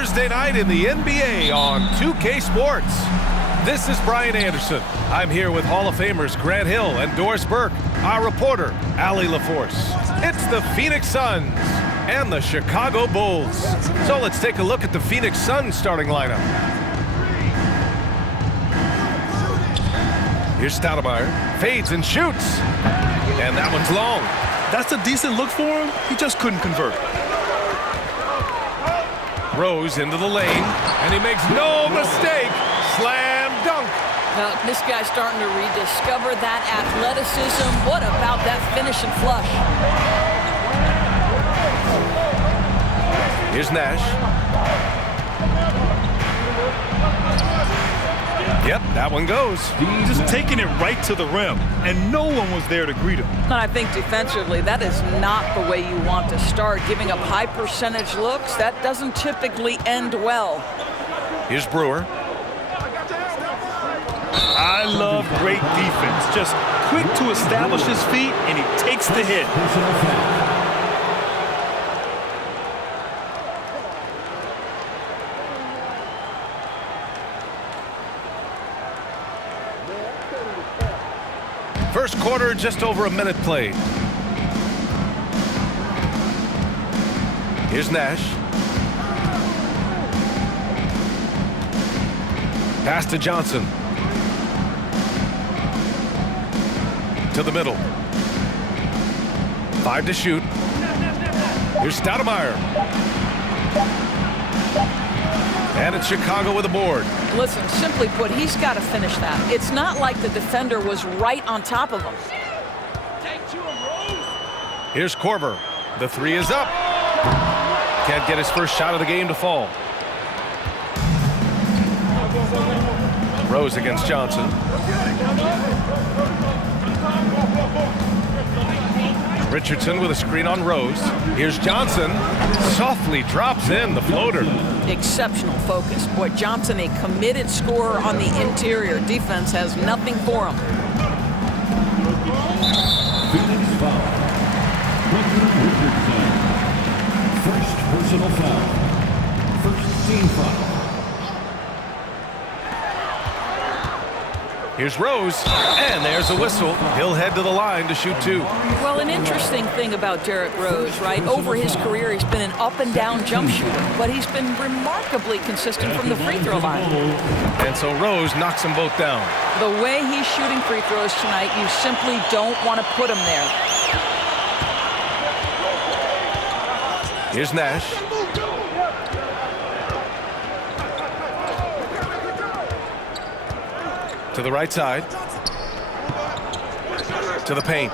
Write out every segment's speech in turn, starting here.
Thursday night in the NBA on 2K Sports. This is Brian Anderson. I'm here with Hall of Famers Grant Hill and Doris Burke, our reporter, Allie LaForce. It's the Phoenix Suns and the Chicago Bulls. So let's take a look at the Phoenix Suns starting lineup. Here's Stoudemire, fades and shoots. And that one's long. That's a decent look for him. He just couldn't convert. Rose into the lane, and he makes no mistake. Slam dunk. Now, this guy's starting to rediscover that athleticism. What about that finish and flush? Here's Nash. Yep, that one goes. Just taking it right to the rim, and no one was there to greet him. And I think defensively, that is not the way you want to start. Giving up high percentage looks, that doesn't typically end well. Here's Brewer. I love great defense. Just quick to establish his feet, and he takes the hit. First quarter, just over a minute played. Here's Nash. Pass to Johnson. To the middle. 5 to shoot. Here's Stoudemire. And it's Chicago with a board. Listen, simply put, he's got to finish that. It's not like the defender was right on top of him. Here's Korver. The three is up. Can't get his first shot of the game to fall. Rose against Johnson. Richardson with a screen on Rose. Here's Johnson. Softly drops in the floater. Exceptional focus. Boy, Johnson, a committed scorer on the interior. Defense has nothing for him. Phoenix foul. Richardson. First personal foul. First team foul. Here's Rose, and there's a whistle. He'll head to the line to shoot 2. Well, an interesting thing about Derrick Rose, right? Over his career, he's been an up-and-down jump shooter, but he's been remarkably consistent from the free throw line. And so Rose knocks them both down. The way he's shooting free throws tonight, you simply don't want to put him there. Here's Nash. To the right side. To the paint.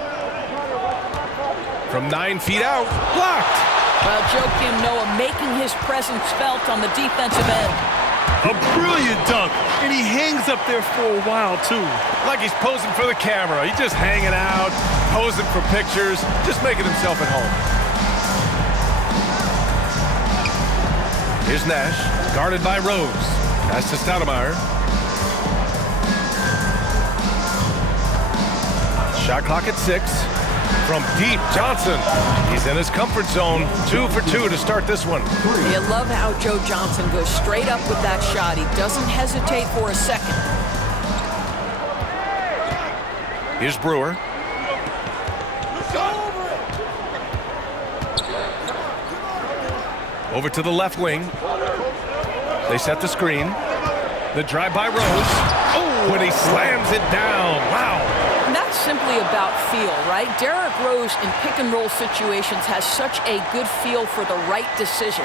From 9 feet out. Blocked. Well, Joakim Noah making his presence felt on the defensive end. A brilliant dunk, and he hangs up there for a while, too. Like he's posing for the camera. He's just hanging out, posing for pictures, just making himself at home. Here's Nash, guarded by Rose. Pass to Stoudemire. Shot clock at 6. From deep, Johnson. He's in his comfort zone. 2 for 2 to start this one. You love how Joe Johnson goes straight up with that shot. He doesn't hesitate for a second. Here's Brewer. Over to the left wing. They set the screen. The drive by Rose. Oh, and he slams it down. Wow. And that's simply about feel, right? Derrick Rose in pick-and-roll situations has such a good feel for the right decision.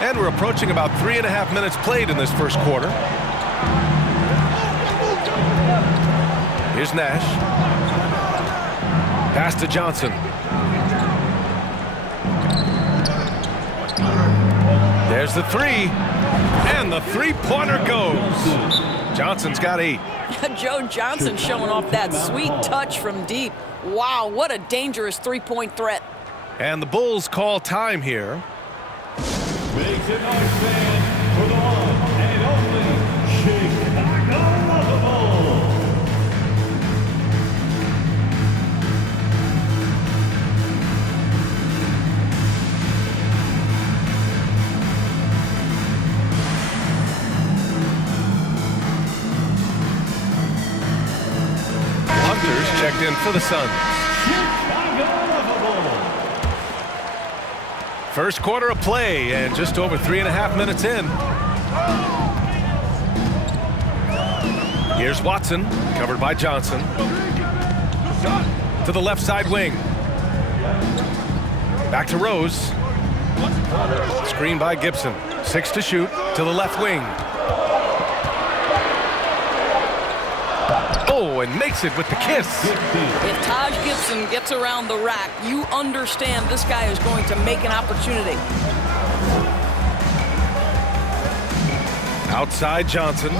And we're approaching about 3.5 minutes played in this first quarter. Here's Nash. Pass to Johnson. There's the three. And the three-pointer goes. Johnson's got 8. Joe Johnson showing off that sweet touch from deep. Wow, what a dangerous three-point threat. And the Bulls call time here. Makes it nice fan for the one and only Chicago Bulls. Marion for the Suns. First quarter of play and just over 3.5 minutes in. Here's Watson, covered by Johnson. To the left side wing. Back to Rose. Screen by Gibson. 6 to shoot to the left wing. Oh, and makes it with the kiss. If Taj Gibson gets around the rack, you understand this guy is going to make an opportunity. Outside Johnson.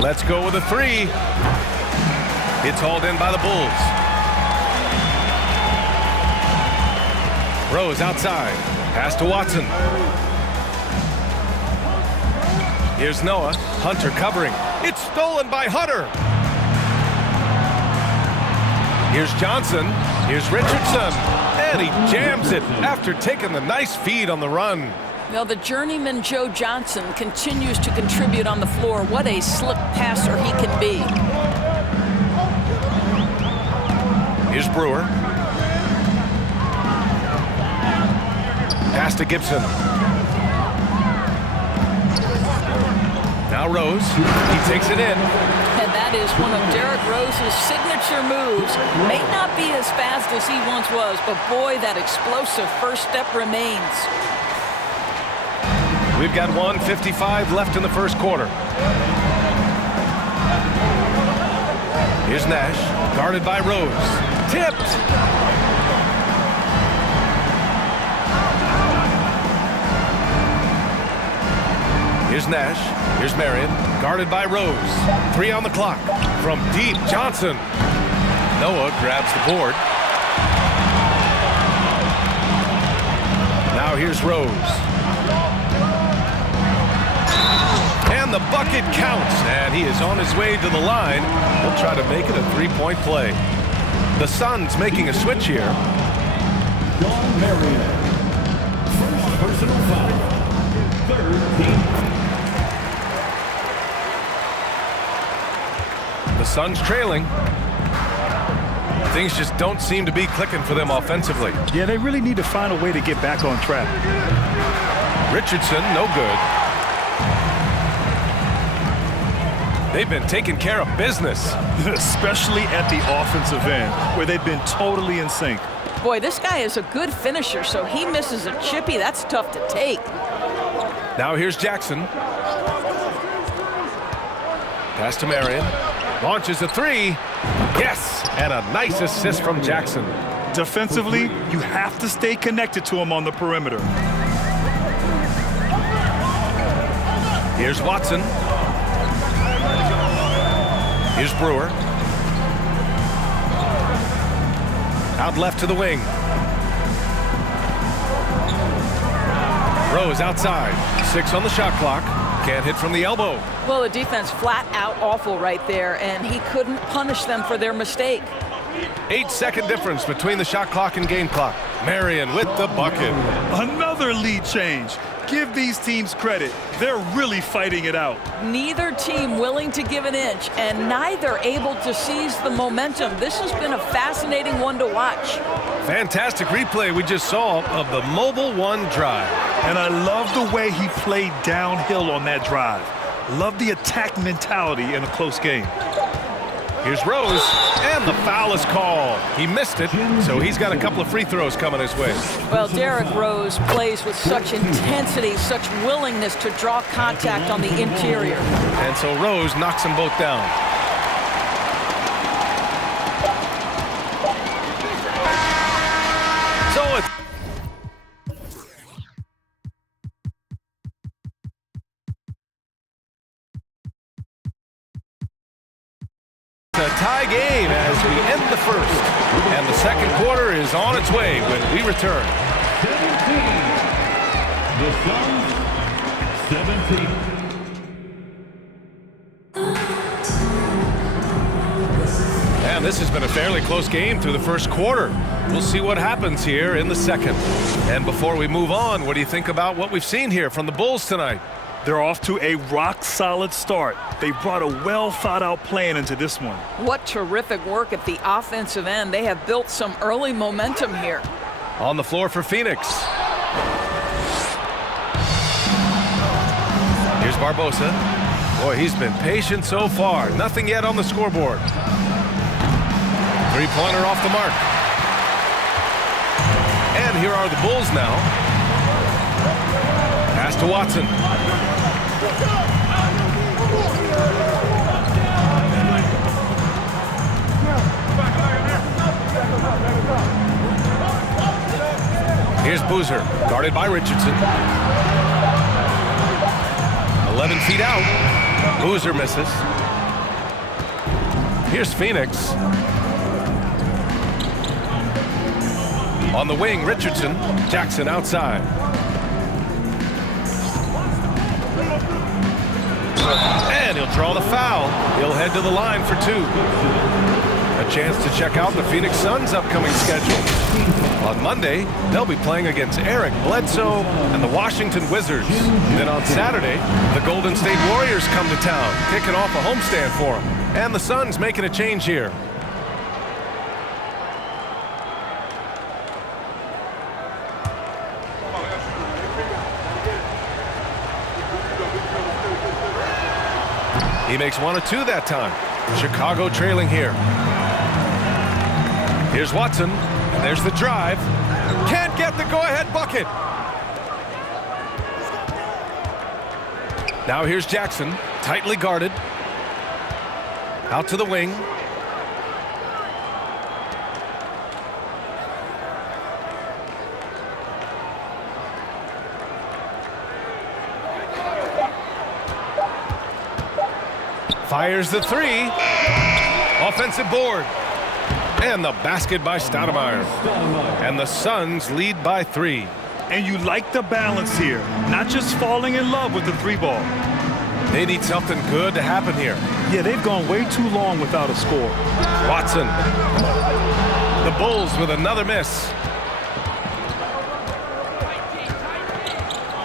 Let's go with a 3. It's hauled in by the Bulls. Rose outside. Pass to Watson. Here's Noah. Hunter covering. It's stolen by Hunter. Here's Johnson. Here's Richardson. And he jams it after taking the nice feed on the run. Now the journeyman Joe Johnson continues to contribute on the floor. What a slick passer he can be. Here's Brewer. Pass to Gibson. Now Rose. He takes it in. And that is one of Derrick Rose's signature moves. May not be as fast as he once was, but boy, that explosive first step remains. We've got 1:55 left in the first quarter. Here's Nash, guarded by Rose. Tipped. Here's Nash. Here's Marion, guarded by Rose. 3 on the clock. From deep, Johnson. Noah grabs the board. Now here's Rose. And the bucket counts, and he is on his way to the line. He'll try to make it a 3-point play. The Suns making a switch here. John Marion. First personal foul. Third team. The Suns trailing. Things just don't seem to be clicking for them offensively. Yeah, they really need to find a way to get back on track. Richardson, no good. They've been taking care of business. Especially at the offensive end, where they've been totally in sync. Boy, this guy is a good finisher, so he misses a chippy. That's tough to take. Now here's Jackson. Pass to Marion. Launches a 3. Yes, and a nice assist from Jackson. Defensively, you have to stay connected to him on the perimeter. Here's Watson. Here's Brewer. Out left to the wing. Rose outside. 6 on the shot clock. Can't hit from the elbow. Well, the defense flat out awful right there, and he couldn't punish them for their mistake. 8-second difference between the shot clock and game clock. Marion with the bucket. Another lead change. Give these teams credit. They're really fighting it out. Neither team willing to give an inch, and neither able to seize the momentum. This has been a fascinating one to watch. Fantastic replay we just saw of the Mobile One drive. And I love the way he played downhill on that drive. Love the attack mentality in a close game. Here's Rose, and the foul is called. He missed it, so he's got a couple of free throws coming his way. Well, Derrick Rose plays with such intensity, such willingness to draw contact on the interior. And so Rose knocks them both down. So it's a tie game as we end the first. And the second quarter is on its way when we return. 17. The Suns, 17. And this has been a fairly close game through the first quarter. We'll see what happens here in the second. And before we move on, what do you think about what we've seen here from the Bulls tonight? They're off to a rock-solid start. They brought a well-thought-out plan into this one. What terrific work at the offensive end. They have built some early momentum here. On the floor for Phoenix. Here's Barbosa. Boy, he's been patient so far. Nothing yet on the scoreboard. Three-pointer off the mark. And here are the Bulls now. Pass to Watson. Here's Boozer, guarded by Richardson. 11 feet out. Boozer misses. Here's Phoenix. On the wing, Richardson. Jackson outside. And he'll draw the foul. He'll head to the line for two. A chance to check out the Phoenix Suns' upcoming schedule. On Monday, they'll be playing against Eric Bledsoe and the Washington Wizards. Then on Saturday, the Golden State Warriors come to town, kicking off a homestand for them. And the Suns making a change here. He makes 1 of 2 that time. Chicago trailing here. Here's Watson, and there's the drive. Can't get the go-ahead bucket. Now here's Jackson, tightly guarded. Out to the wing. Fires the three. Offensive board. And the basket by Stoudemire. And the Suns lead by 3. And you like the balance here, not just falling in love with the three ball. They need something good to happen here. Yeah, they've gone way too long without a score. Watson. The Bulls with another miss.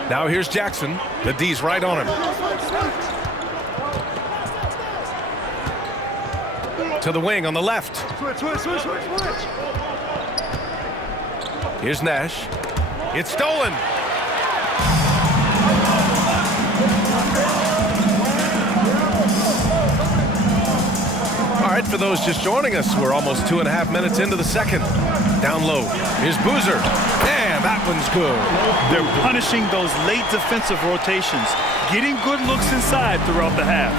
Now here's Jackson. The D's right on him. To the wing on the left. Switch. Here's Nash. It's stolen. All right, for those just joining us, we're almost 2.5 minutes into the second. Down low. Here's Boozer. And that one's good. They're punishing those late defensive rotations, getting good looks inside throughout the half.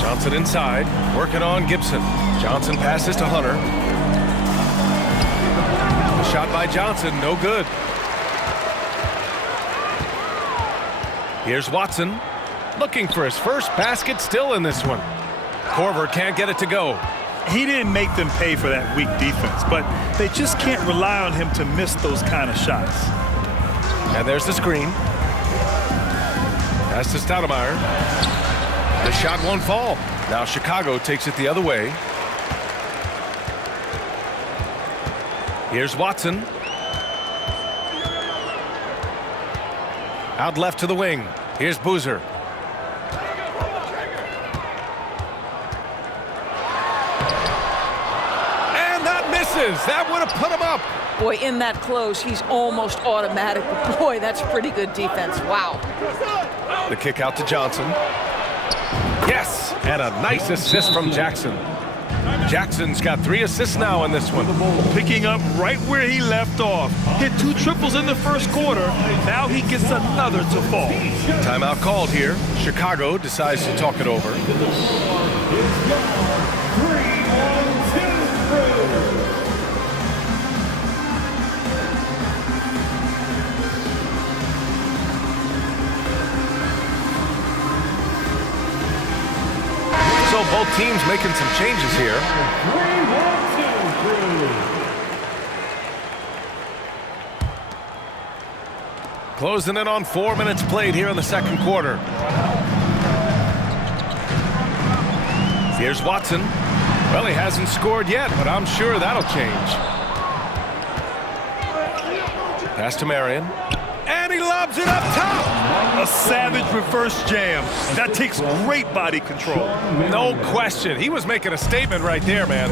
Johnson inside, working on Gibson. Johnson passes to Hunter. The shot by Johnson, no good. Here's Watson, looking for his first basket, still in this one. Korver can't get it to go. He didn't make them pay for that weak defense, but they just can't rely on him to miss those kind of shots. And there's the screen. Pass to Stoudemire. The shot won't fall. Now Chicago takes it the other way. Here's Watson. Out left to the wing. Here's Boozer. And that misses. That would have put him up. Boy, in that close, he's almost automatic. But boy, that's pretty good defense. Wow. The kick out to Johnson. Yes, and a nice assist from Jackson. Jackson's got 3 assists now in this one. Picking up right where he left off. Hit 2 triples in the first quarter. Now he gets another to fall. Timeout called here. Chicago decides to talk it over. So both teams making some changes here. Closing in on 4 minutes played here in the second quarter. Here's Watson. Well, he hasn't scored yet, but I'm sure that'll change. Pass to Marion. he lobs it up top. A savage reverse jam. That takes great body control. No question. He was making a statement right there, man.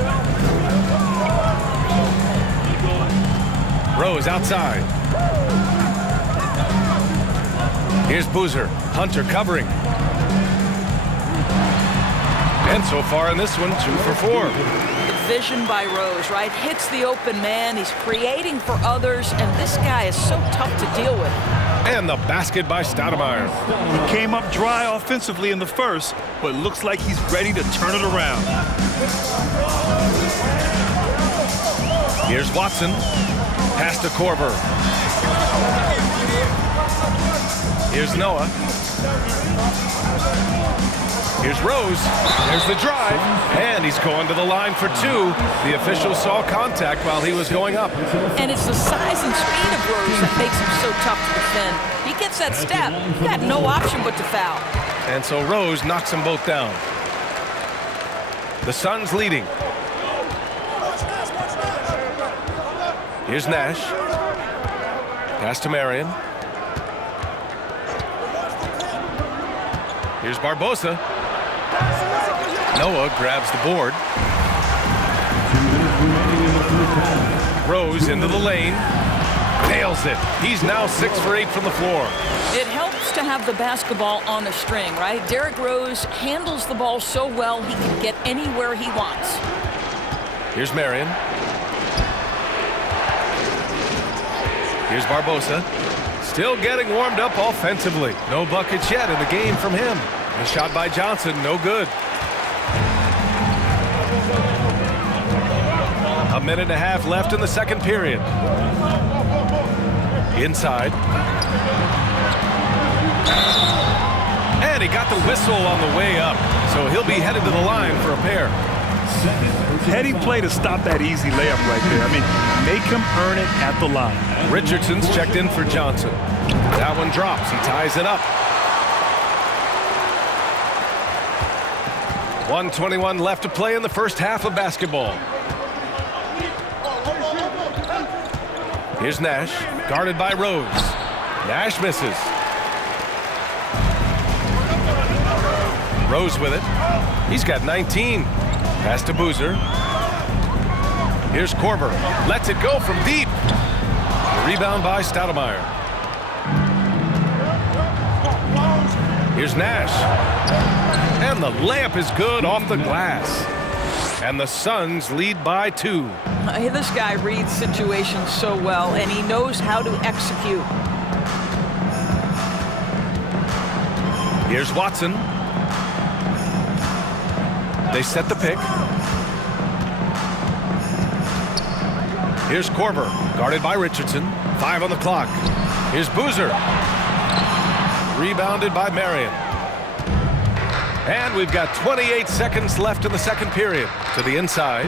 Rose outside. Here's Boozer. Hunter covering. And so far in this one, 2 for 4. Vision by Rose, right? Hits the open man. He's creating for others, and this guy is so tough to deal with. And the basket by Stoudemire. He came up dry offensively in the first, but looks like he's ready to turn it around. Here's Watson. Pass to Korver. Here's Noah. Here's Rose. There's the drive. And he's going to the line for 2. The official saw contact while he was going up. And it's the size and speed of Rose that makes him so tough to defend. He gets that step. He got no option but to foul. And so Rose knocks them both down. The Suns leading. Here's Nash. Pass to Marion. Here's Barbosa. Noah grabs the board. Rose into the lane. Nails it. He's now 6 for 8 from the floor. It helps to have the basketball on the string, right? Derrick Rose handles the ball so well he can get anywhere he wants. Here's Marion. Here's Barbosa. Still getting warmed up offensively. No buckets yet in the game from him. The shot by Johnson, no good. A minute and a half left in the second period. Inside. And he got the whistle on the way up, so he'll be headed to the line for a pair. Heady play to stop that easy layup right there. I mean, make him earn it at the line. Richardson's checked in for Johnson. That one drops. He ties it up. 1:21 left to play in the first half of basketball. Here's Nash, guarded by Rose. Nash misses. Rose with it. He's got 19. Pass to Boozer. Here's Korver. Lets it go from deep. Rebound by Stoudemire. Here's Nash. And the layup is good off the glass. And the Suns lead by 2. This guy reads situations so well, and he knows how to execute. Here's Watson. They set the pick. Here's Korver, guarded by Richardson. 5 on the clock. Here's Boozer. Rebounded by Marion. And we've got 28 seconds left in the second period. To the inside.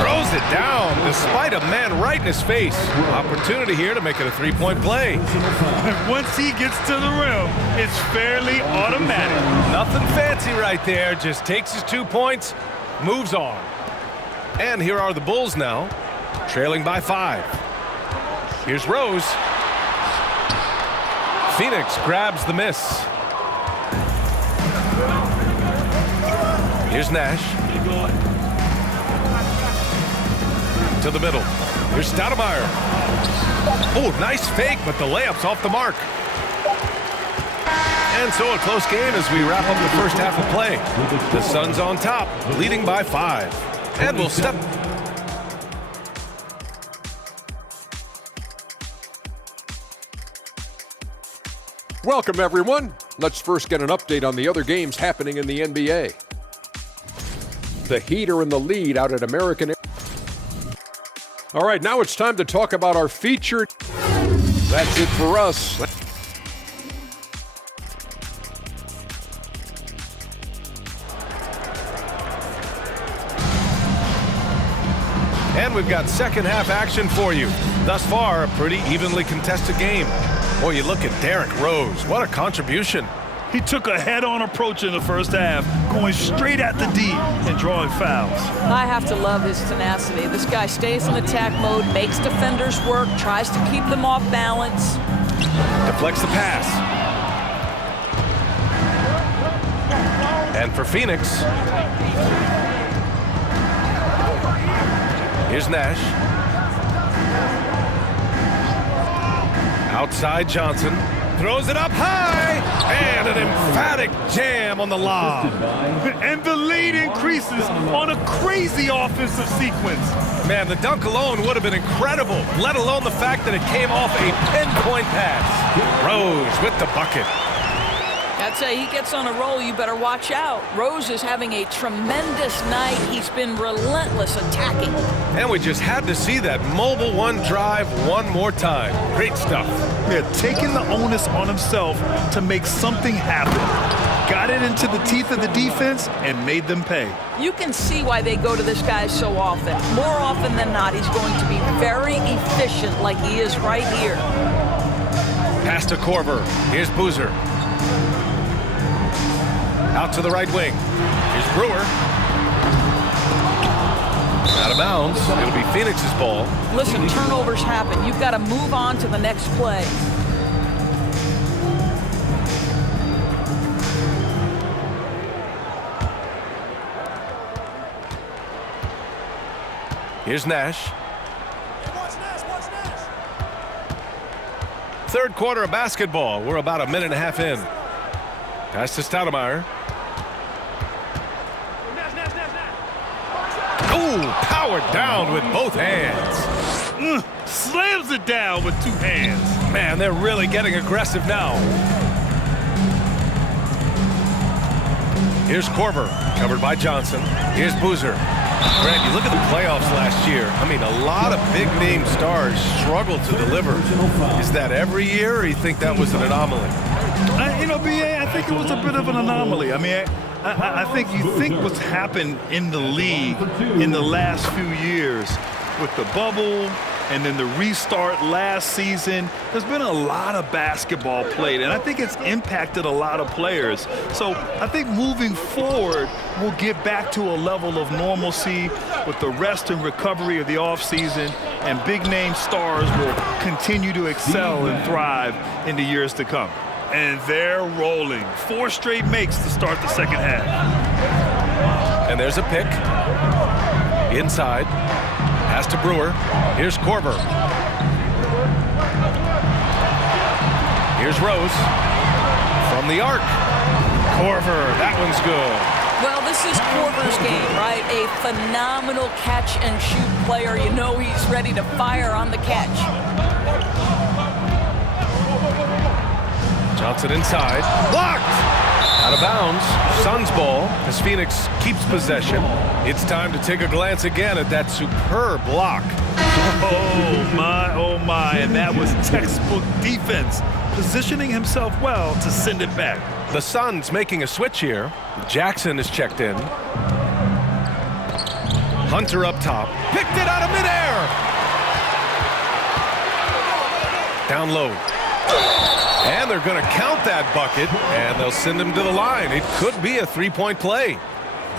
Throws it down despite a man right in his face. Opportunity here to make it a 3-point play. Once he gets to the rim, it's fairly automatic. Nothing fancy right there. Just takes his 2 points, moves on. And here are the Bulls now, trailing by 5. Here's Rose. Phoenix grabs the miss. Here's Nash. To the middle. Here's Stoudemire. Oh, nice fake, but the layup's off the mark. And so a close game as we wrap up the first half of play. The Suns on top, leading by 5. And we'll step. Welcome, everyone. Let's first get an update on the other games happening in the NBA. The Heat are in the lead out at American. All right, now it's time to talk about our featured. That's it for us. And we've got second half action for you. Thus far, a pretty evenly contested game. Boy, you look at Derrick Rose. What a contribution. He took a head-on approach in the first half, going straight at the D and drawing fouls. I have to love his tenacity. This guy stays in attack mode, makes defenders work, tries to keep them off balance. Deflects the pass. And for Phoenix, here's Nash. Outside Johnson. Throws it up high. And an emphatic jam on the lob. And the lead increases on a crazy offensive sequence. Man, the dunk alone would have been incredible, let alone the fact that it came off a pinpoint pass. Rose with the bucket. I'd say he gets on a roll, you better watch out. Rose is having a tremendous night. He's been relentless attacking. And we just had to see that mobile one drive one more time. Great stuff. Yeah, taking the onus on himself to make something happen. Got it into the teeth of the defense and made them pay. You can see why they go to this guy so often. More often than not, he's going to be very efficient like he is right here. Pass to Korver. Here's Boozer. Out to the right wing. Here's Brewer. Out of bounds. It'll be Phoenix's ball. Listen, turnovers happen. You've got to move on to the next play. Here's Nash. Third quarter of basketball. We're about a minute and a half in. Pass to Stoudemire. Oh, powered down with both hands. Slams it down with two hands. Man, they're really getting aggressive now. Here's Korver, covered by Johnson. Here's Boozer. Grant, you look at the playoffs last year. I mean, a lot of big-name stars struggled to deliver. Is that every year, or you think that was an anomaly? B.A., I think it was a bit of an anomaly. I mean, I think you think what's happened in the league in the last few years with the bubble and then the restart last season, there's been a lot of basketball played, and I think it's impacted a lot of players. So I think moving forward, we'll get back to a level of normalcy with the rest and recovery of the offseason, and big-name stars will continue to excel and thrive in the years to come. And they're rolling. 4 straight makes to start the second half. And there's a pick. Inside. Pass to Brewer. Here's Korver. Here's Rose. From the arc. Korver. That one's good. Well, this is Korver's game, right? A phenomenal catch-and-shoot player. You know he's ready to fire on the catch. Johnson inside. Blocked! Out of bounds. Suns ball as Phoenix keeps possession. It's time to take a glance again at that superb block. Oh my, and that was textbook defense. Positioning himself well to send it back. The Suns making a switch here. Jackson is checked in. Hunter up top. Picked it out of midair. Down low. And they're going to count that bucket, and they'll send him to the line. It could be a three-point play.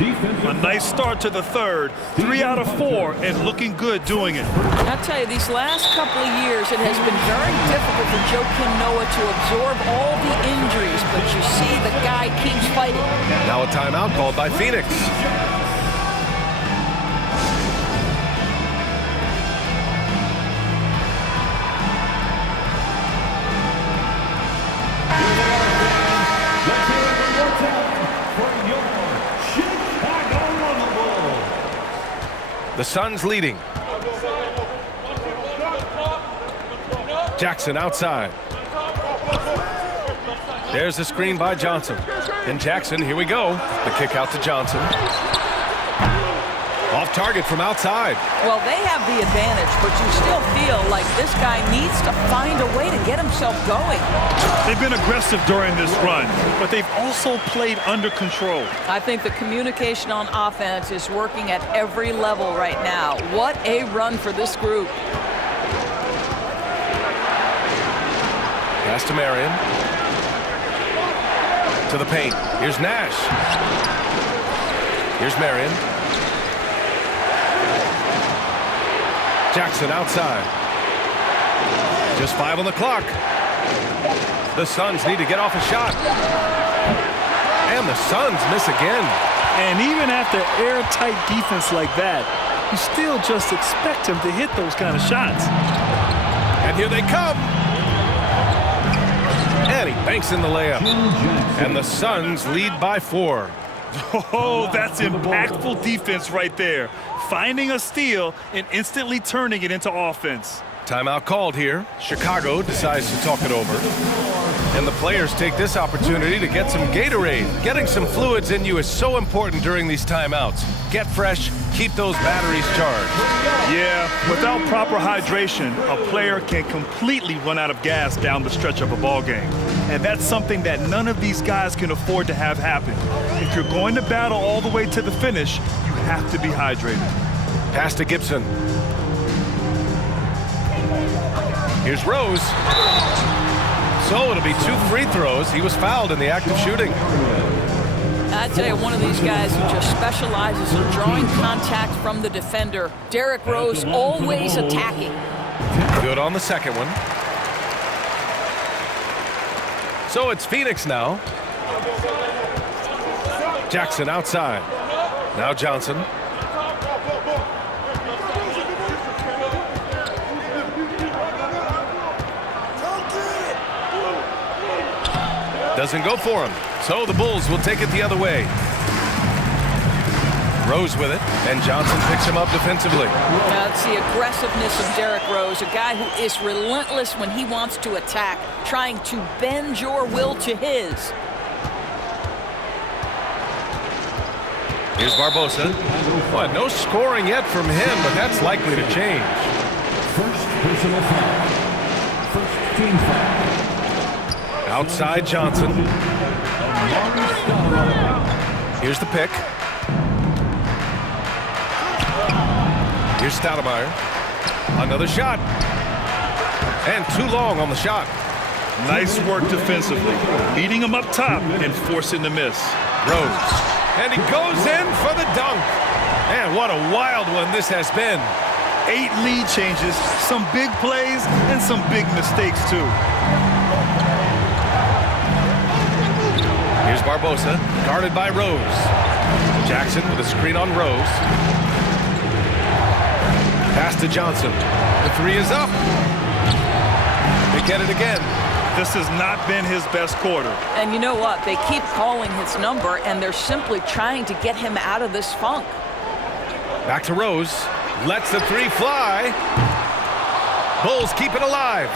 A nice start to the third. 3 out of 4, and looking good doing it. I'll tell you, these last couple of years, it has been very difficult for Joakim Noah to absorb all the injuries, but you see the guy keeps fighting. Now a timeout called by Phoenix. The Suns leading. Jackson outside. There's the screen by Johnson. And Jackson, here we go. The kick out to Johnson. Off target from outside. Well, they have the advantage, but you still feel like this guy needs to find a way to get himself going. They've been aggressive during this run, but they've also played under control. I think the communication on offense is working at every level right now. What a run for this group. Pass to Marion. To the paint. Here's Nash. Here's Marion. Jackson outside. Just 5 on the clock. The Suns need to get off a shot. And the Suns miss again. And even after airtight defense like that, you still just expect him to hit those kind of shots. And here they come. And he banks in the layup. And the Suns lead by 4. Oh, that's impactful defense right there. Finding a steal and instantly turning it into offense. Timeout called here. Chicago decides to talk it over. And the players take this opportunity to get some Gatorade. Getting some fluids in you is so important during these timeouts. Get fresh, keep those batteries charged. Yeah, without proper hydration, a player can completely run out of gas down the stretch of a ball game. And that's something that none of these guys can afford to have happen. If you're going to battle all the way to the finish, you have to be hydrated. Pass to Gibson. Here's Rose. So it'll be 2 free throws. He was fouled in the act of shooting. I tell you, one of these guys who just specializes in drawing contact from the defender. Derrick Rose always attacking. Good on the second one. So it's Phoenix now. Jackson outside. Now Johnson. Doesn't go for him. So the Bulls will take it the other way. Rose with it, and Johnson picks him up defensively. That's the aggressiveness of Derrick Rose, a guy who is relentless when he wants to attack, trying to bend your will to his. Here's Barbosa. Well, no scoring yet from him, but that's likely to change. First personal foul. First team foul. Outside Johnson. Here's the pick. Here's Stoudemire. Another shot. And too long on the shot. Nice work defensively. Beating him up top and forcing the miss. Rose. And he goes in for the dunk. Man, what a wild one this has been. 8 lead changes, some big plays, and some big mistakes, too. Here's Barbosa, guarded by Rose. Jackson with a screen on Rose. Pass to Johnson. The 3 is up. They get it again. This has not been his best quarter. And you know what? They keep calling his number, and they're simply trying to get him out of this funk. Back to Rose. Lets the 3 fly. Bulls keep it alive.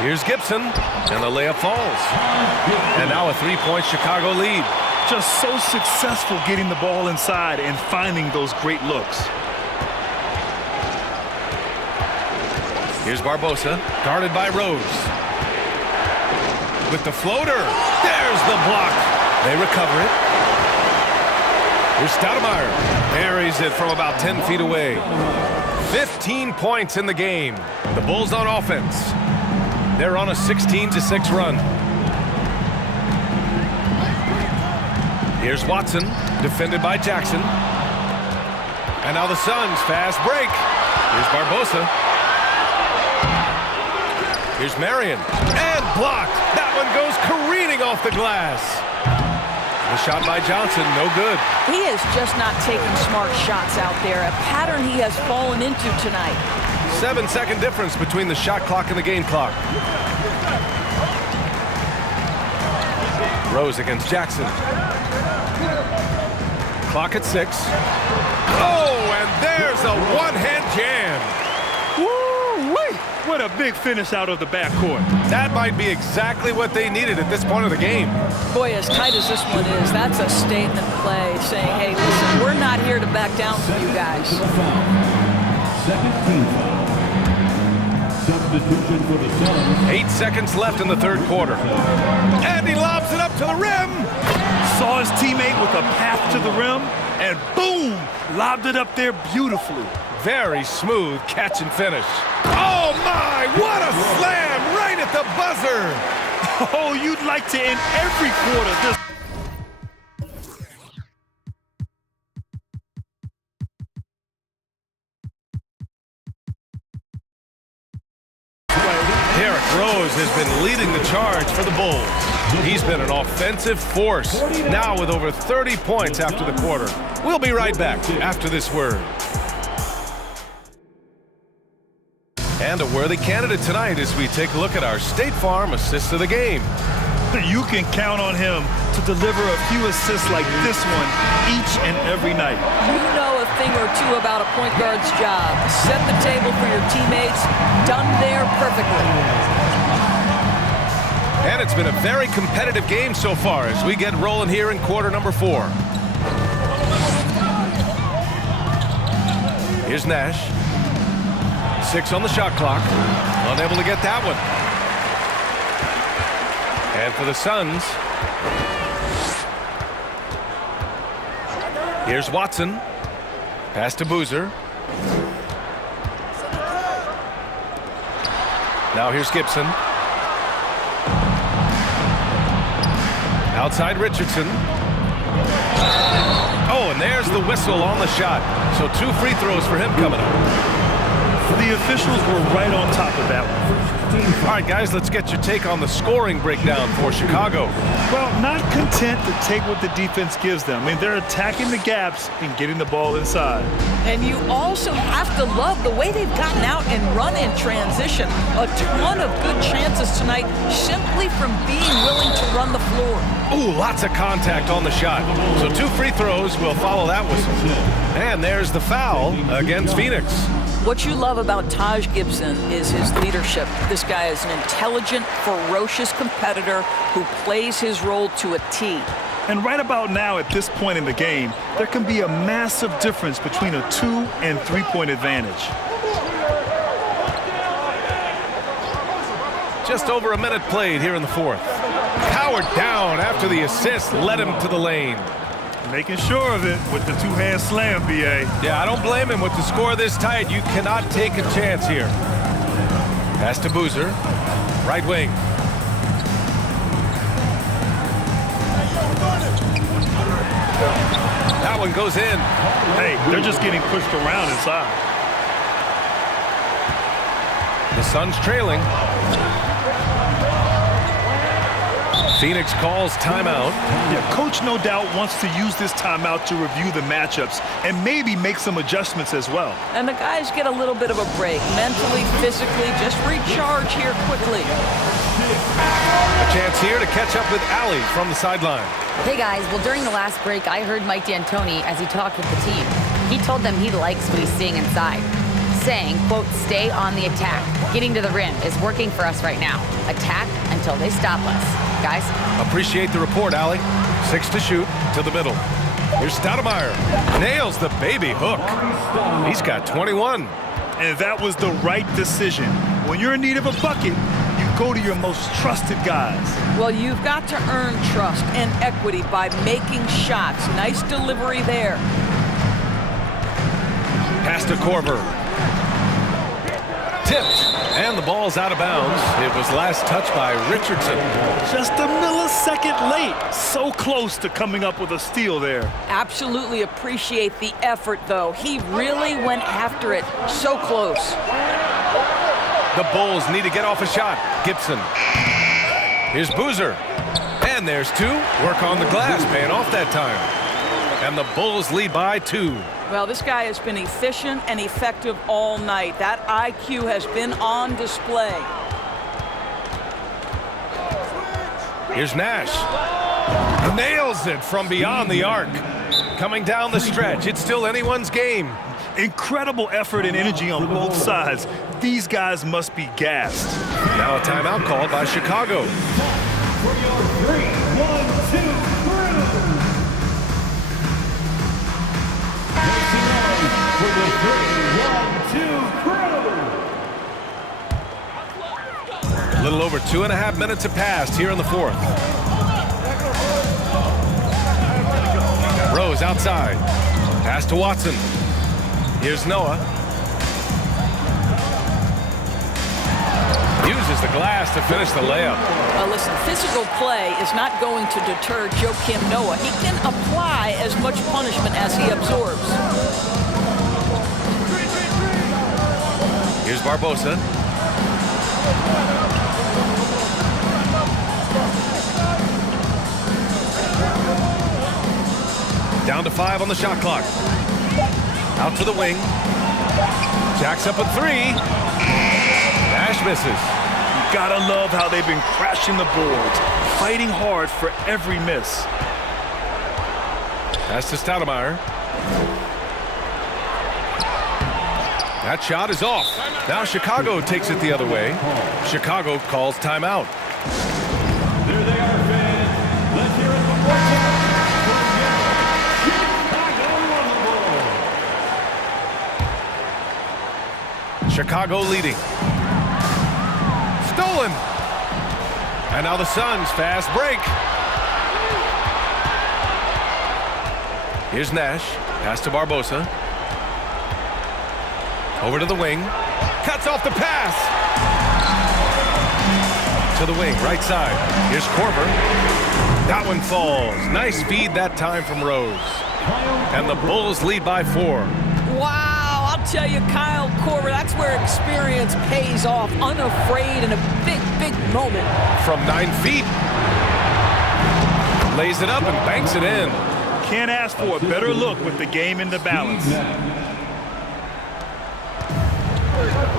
Here's Gibson, and the layup falls. And now a 3-point Chicago lead. Just so successful getting the ball inside and finding those great looks. Here's Barbosa, guarded by Rose. With the floater. There's the block. They recover it. Here's Stoudemire. Buries it from about 10 feet away. 15 points in the game. The Bulls on offense. They're on a 16-6 run. Here's Watson, defended by Jackson. And now the Suns, fast break. Here's Barbosa. Here's Marion, and blocked. That one goes careening off the glass. The shot by Johnson, no good. He is just not taking smart shots out there, a pattern he has fallen into tonight. 7-second difference between the shot clock and the game clock. Rose against Jackson. Clock at 6. Oh, and there's a one-hand jam. Woo-wee! What a big finish out of the backcourt. That might be exactly what they needed at this point of the game. Boy, as tight as this one is, that's a statement play saying, hey, listen, we're not here to back down for you guys. Second team foul. Substitution for the Suns. 8 seconds left in the third quarter. And he lobs it up to the rim. Saw his teammate with a path to the rim, and boom, lobbed it up there beautifully. Very smooth catch and finish. Oh my, what a slam right at the buzzer. Oh, you'd like to end every quarter this. Derrick Rose has been leading the charge for the Bulls. He's been an offensive force, now with over 30 points after the quarter. We'll be right back after this word. And a worthy candidate tonight as we take a look at our State Farm assist of the game. You can count on him to deliver a few assists like this one each and every night. You know a thing or two about a point guard's job. Set the table for your teammates. Done there perfectly. And it's been a very competitive game so far as we get rolling here in quarter number 4. Here's Nash. 6 on the shot clock. Unable to get that one. And for the Suns, here's Watson. Pass to Boozer. Now here's Gibson. Outside Richardson. Oh, and there's the whistle on the shot. So 2 free throws for him coming up. The officials were right on top of that one. All right, guys, let's get your take on the scoring breakdown for Chicago. Well, not content to take what the defense gives them. I mean, they're attacking the gaps and getting the ball inside. And you also have to love the way they've gotten out and run in transition. A ton of good chances tonight simply from being willing to run the floor. Ooh, lots of contact on the shot. So 2 free throws will follow that whistle. And there's the foul against Phoenix. What you love about Taj Gibson is his leadership. This guy is an intelligent, ferocious competitor who plays his role to a T. And right about now, at this point in the game, there can be a massive difference between a 2- and 3-point advantage. Just over a minute played here in the 4th. Powered down after the assist led him to the lane. Making sure of it with the 2-hand slam, B.A. Yeah, I don't blame him. With the score this tight, you cannot take a chance here. Pass to Boozer. Right wing. That one goes in. Hey, they're just getting pushed around inside. The Suns trailing. Phoenix calls timeout. Yeah, coach no doubt wants to use this timeout to review the matchups and maybe make some adjustments as well. And the guys get a little bit of a break. Mentally, physically, just recharge here quickly. A chance here to catch up with Allie from the sideline. Hey guys, well during the last break, I heard Mike D'Antoni as he talked with the team. He told them he likes what he's seeing inside, saying, quote, stay on the attack. Getting to the rim is working for us right now. Attack until they stop us. Guys? Appreciate the report, Allie. 6 to shoot to the middle. Here's Stoudemire. Nails the baby hook. He's got 21. And that was the right decision. When you're in need of a bucket, you go to your most trusted guys. Well, you've got to earn trust and equity by making shots. Nice delivery there. Pass to Korver. Tipped, and the ball's out of bounds. It was last touched by Richardson. Just a millisecond late. So close to coming up with a steal there. Absolutely appreciate the effort, though. He really went after it. So close. The Bulls need to get off a shot. Gibson. Here's Boozer. And there's 2. Work on the glass, paying off that time. And the Bulls lead by 2. Well, this guy has been efficient and effective all night. That IQ has been on display. Here's Nash. Nails it from beyond the arc. Coming down the stretch. It's still anyone's game. Incredible effort and energy on both sides. These guys must be gassed. Now a timeout called by Chicago. For your 3-1-2 crew. For the 3-1-2 crew. A little over 2.5 minutes have passed here in the 4th. Rose outside. Pass to Watson. Here's Noah. Uses the glass to finish the layup. Well, listen, physical play is not going to deter Joakim Noah. He can apply as much punishment as he absorbs. Here's Barbosa. Down to 5 on the shot clock. Out to the wing. Jacks up a 3. Nash misses. Gotta love how they've been crashing the boards, fighting hard for every miss. Pass to Stoudemire. That shot is off. Now Chicago takes it the other way. Chicago calls timeout. There they are, fans. Let's hear it one more time. Chicago on the ball. Chicago leading. Stolen. And now the Suns fast break. Here's Nash. Pass to Barbosa. Over to the wing. Cuts off the pass. To the wing, right side. Here's Korver. That one falls. Nice feed that time from Rose. And the Bulls lead by 4. Wow, I'll tell you, Kyle Korver, that's where experience pays off. Unafraid in a big, big moment. From 9 feet. Lays it up and banks it in. Can't ask for a better look with the game in the balance.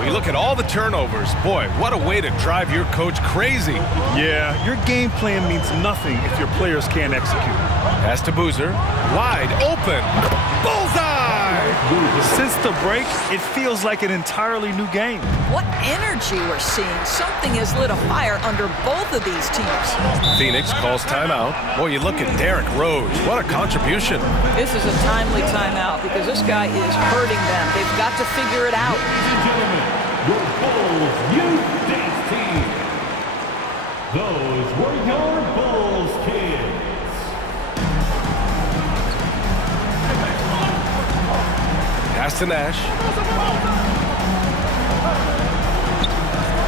We look at all the turnovers. Boy, what a way to drive your coach crazy. Yeah, your game plan means nothing if your players can't execute. Pass to Boozer. Wide open. Bullseye! Since the break, it feels like an entirely new game. What energy we're seeing. Something has lit a fire under both of these teams. Phoenix calls timeout. Boy, you look at Derrick Rose. What a contribution. This is a timely timeout because this guy is hurting them. They've got to figure it out. Ladies and gentlemen, your Bulls Youth Dance Team. Those were your Bulls kids. Pass to Nash.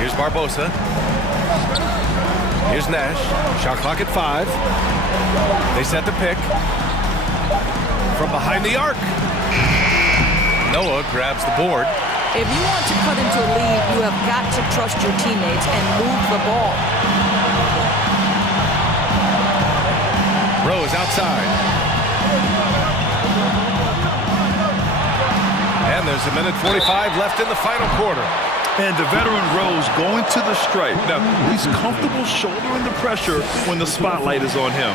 Here's Barbosa. Here's Nash. Shot clock at 5. They set the pick. From behind the arc. Noah grabs the board. If you want to cut into a lead, you have got to trust your teammates and move the ball. Rose outside. And there's a minute 45 left in the final quarter. And the veteran Rose going to the stripe. Now, he's comfortable shouldering the pressure when the spotlight is on him.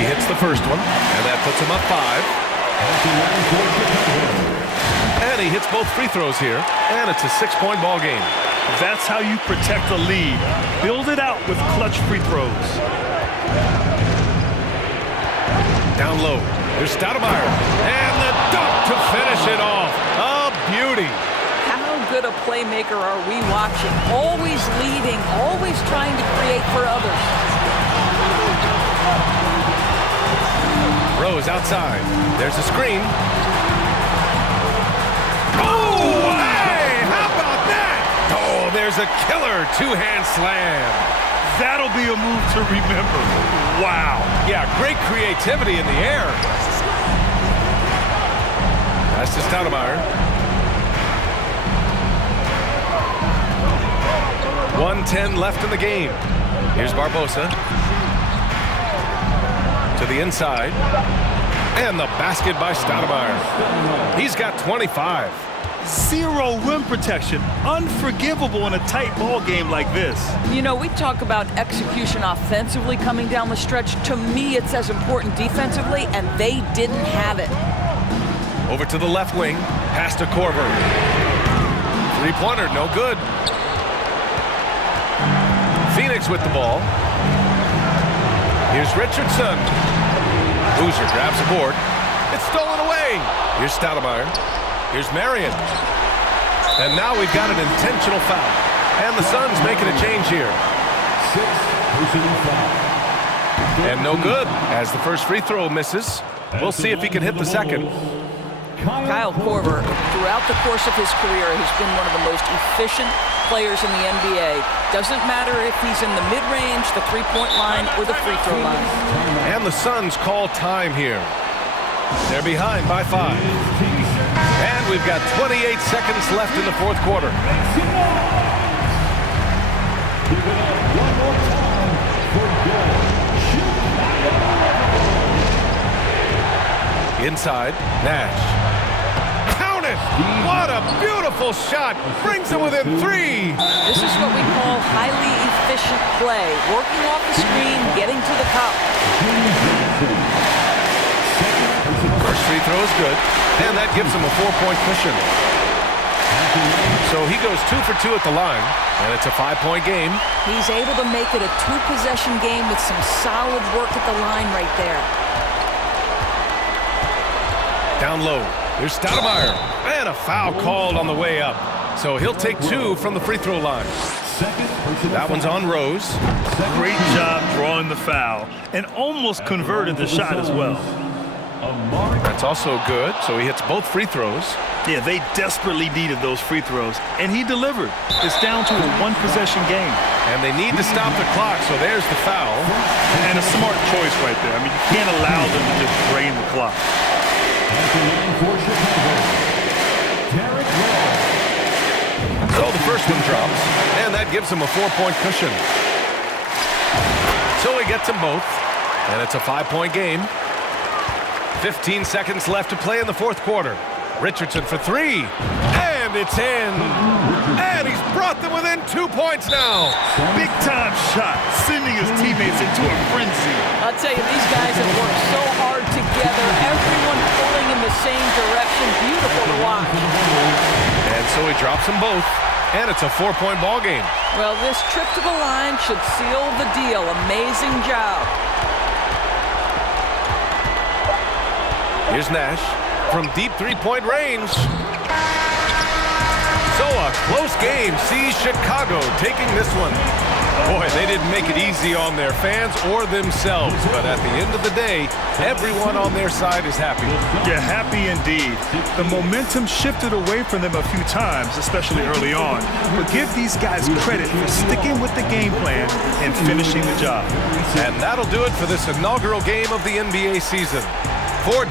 He hits the first one, and that puts him up 5. And he hits both free throws here, and it's a 6-point ball game. That's how you protect the lead. Build it out with clutch free throws. Down low, there's Stoudemire, and the dunk to finish it off. A beauty. How good a playmaker are we watching? Always leading, always trying to create for others. Rose outside. There's a screen. Oh, hey, how about that? Oh, there's a killer two-hand slam. That'll be a move to remember. Wow. Yeah, great creativity in the air. Pass to Stoudemire. 1:10 left in the game. Here's Barbosa. To the inside. And the basket by Stoudemire. He's got 25. Zero rim protection. Unforgivable in a tight ball game like this. You know, we talk about execution offensively coming down the stretch. To me, it's as important defensively, and they didn't have it. Over to the left wing. Pass to Korver. Three-pointer, no good. Phoenix with the ball. Here's Richardson. Boozer grabs the board. It's stolen away. Here's Stoudemire. Here's Marion. And now we've got an intentional foul. And the Suns making a change here. 6 personal foul. And no good, as the first free throw misses. We'll see if he can hit the second. Kyle Korver, throughout the course of his career, has been one of the most efficient players in the NBA. Doesn't matter if he's in the mid-range, the three-point line, or the free throw line. And the Suns call time here. They're behind by 5. And we've got 28 seconds left in the fourth quarter. Give it up one more time for your Chicago. Inside, Nash. Count it! What a beautiful shot! Brings it within 3. This is what we call highly efficient play. Working off the screen, getting to the cup. First free throw is good, and that gives him a 4-point cushion. So he goes 2 for 2 at the line, and it's a 5-point game. He's able to make it a 2-possession game with some solid work at the line right there. Down low, there's Stoudemire, and a foul called on the way up. So he'll take 2 from the free throw line. That one's on Rose. Great job drawing the foul and almost converted the shot as well. That's also good, so he hits both free throws. Yeah, they desperately needed those free throws, and he delivered. It's down to a 1-possession game. And they need to stop the clock, so there's the foul. And a smart choice right there. I mean, you can't allow them to just drain the clock. So the first one drops, and that gives him a 4-point cushion. So he gets them both, and it's a 5-point game. 15 seconds left to play in the fourth quarter. Richardson for 3, and it's in. And he's brought them within 2 points now. Big-time shot, sending his teammates into a frenzy. I'll tell you, these guys have worked so hard together. Everyone pulling in the same direction. Beautiful to watch. And so he drops them both, and it's a 4-point ball game. Well, this trip to the line should seal the deal. Amazing job. Here's Nash from deep 3-point range. So a close game sees Chicago taking this one. Boy, they didn't make it easy on their fans or themselves, but at the end of the day, everyone on their side is happy. Yeah, happy indeed. The momentum shifted away from them a few times, especially early on. But give these guys credit for sticking with the game plan and finishing the job. And that'll do it for this inaugural game of the NBA season. For